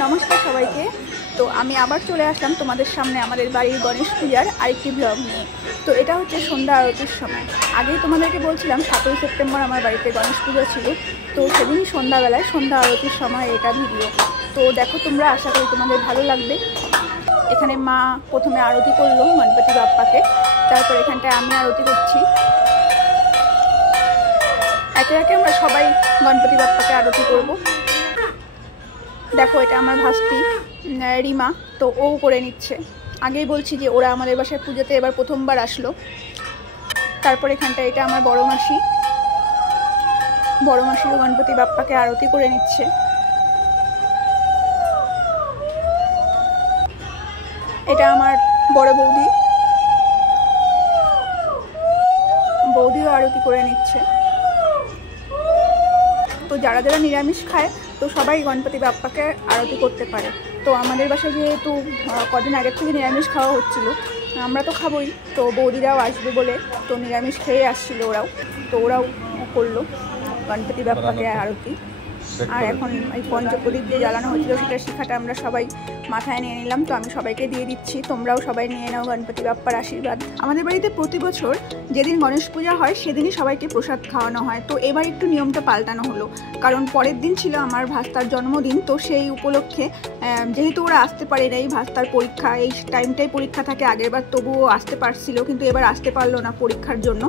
নমস্কার সবাইকে। তো আমি আবার চলে আসলাম তোমাদের সামনে আমাদের বাড়ির গণেশ পূজার আরেকটি ব্লগ নিয়ে। তো এটা হচ্ছে সন্ধ্যা আরতির সময়। আগেই তোমাদেরকে বলছিলাম 7ই সেপ্টেম্বর আমার বাড়িতে গণেশ পূজা ছিল। তো সেদিনই সন্ধ্যাবেলায় সন্ধ্যা আরতির সময় এটা ভিডিও। তো দেখো তোমরা, আশা করি তোমাদের ভালো লাগবে। এখানে মা প্রথমে আরতি করলো গণপতি বাপ্পাকে, তারপর এখানটায় আমি আরতি করছি। একে একে আমরা সবাই গণপতি বাপ্পাকে আরতি করব। দেখো এটা আমার ভাস্তি রিমা, তো ও করে নিচ্ছে। আগেই বলছি যে ওরা আমাদের বাসায় পুজোতে এবার প্রথমবার আসলো। তারপর এখানটা এটা আমার বড় মাসিও গণপতি বাপ্পাকে আরতি করে নিচ্ছে। এটা আমার বড় বৌদিও আরতি করে নিচ্ছে। তো যারা যারা নিরামিষ খায় তো সবাই গণপতি বাপ্পাকে আরতি করতে পারে। তো আমাদের বাসায় যেহেতু কদিন আগের থেকে নিরামিষ খাওয়া হচ্ছিল, আমরা তো খাবোই, তো বৌদিরাও আসবে বলে তো নিরামিষ খেয়ে আসছিল ওরাও করলো গণপতি বাপ্পাকে আরতি। আর এখন এই পঞ্চপ্রদীপ যে জ্বালানো হচ্ছিল সেটা শিখাটা আমরা সবাই মাথায় নিয়ে নিলাম। তো আমি সবাইকে দিয়ে দিচ্ছি, তোমরাও সবাই নিয়ে নাও গণপতি বাপ্পার আশীর্বাদ। আমাদের বাড়িতে প্রতি বছর যেদিন গণেশ পূজা হয় সেদিনই সবাইকে প্রসাদ খাওয়ানো হয়। তো এবার একটু নিয়মটা পাল্টানো হলো, কারণ পরের দিন ছিল আমার ভাস্তার জন্মদিন। তো সেই উপলক্ষে যেহেতু ওরা আসতে পারে নাই, ভাস্তার পরীক্ষা এই টাইমটাই পরীক্ষা থাকে, আগেরবার তবুও আসতে পারছিল, কিন্তু এবার আসতে পারলো না পরীক্ষার জন্য।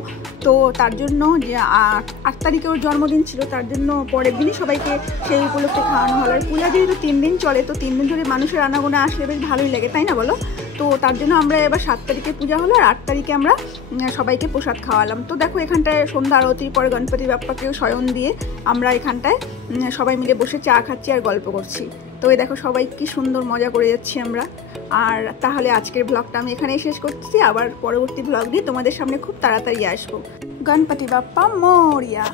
তো তার জন্য যে 8 তারিখে ওর জন্মদিন ছিল, তার জন্য পরের দিনই সবাইকে সেই উপলক্ষে খাওয়ানো হলো। আর পূজা যেহেতু 3 দিন চলে, তো 3 দিন ধরে মানুষের আনাগোনা আসলে বেশ ভালোই লাগে, তাই না বলো? তো তার জন্য আমরা এবার 7 তারিখে পূজা হলো, আর 8 তারিখে আমরা সবাইকে প্রসাদ খাওয়ালাম। তো দেখো এখানটায় সন্ধ্যা আরতির পরে গণপতি বাপ্পাকেও শয়ন দিয়ে আমরা এখানটায় সবাই মিলে বসে চা খাচ্ছি আর গল্প করছি। তো এই দেখো সবাই কি সুন্দর মজা করে যাচ্ছি আমরা। আর তাহলে আজকের ব্লগটা আমি এখানেই শেষ করছি, আবার পরবর্তী ব্লগ দিয়ে তোমাদের সামনে খুব তাড়াতাড়ি আসবো। গণপতি বাপ্পা মোরিয়া।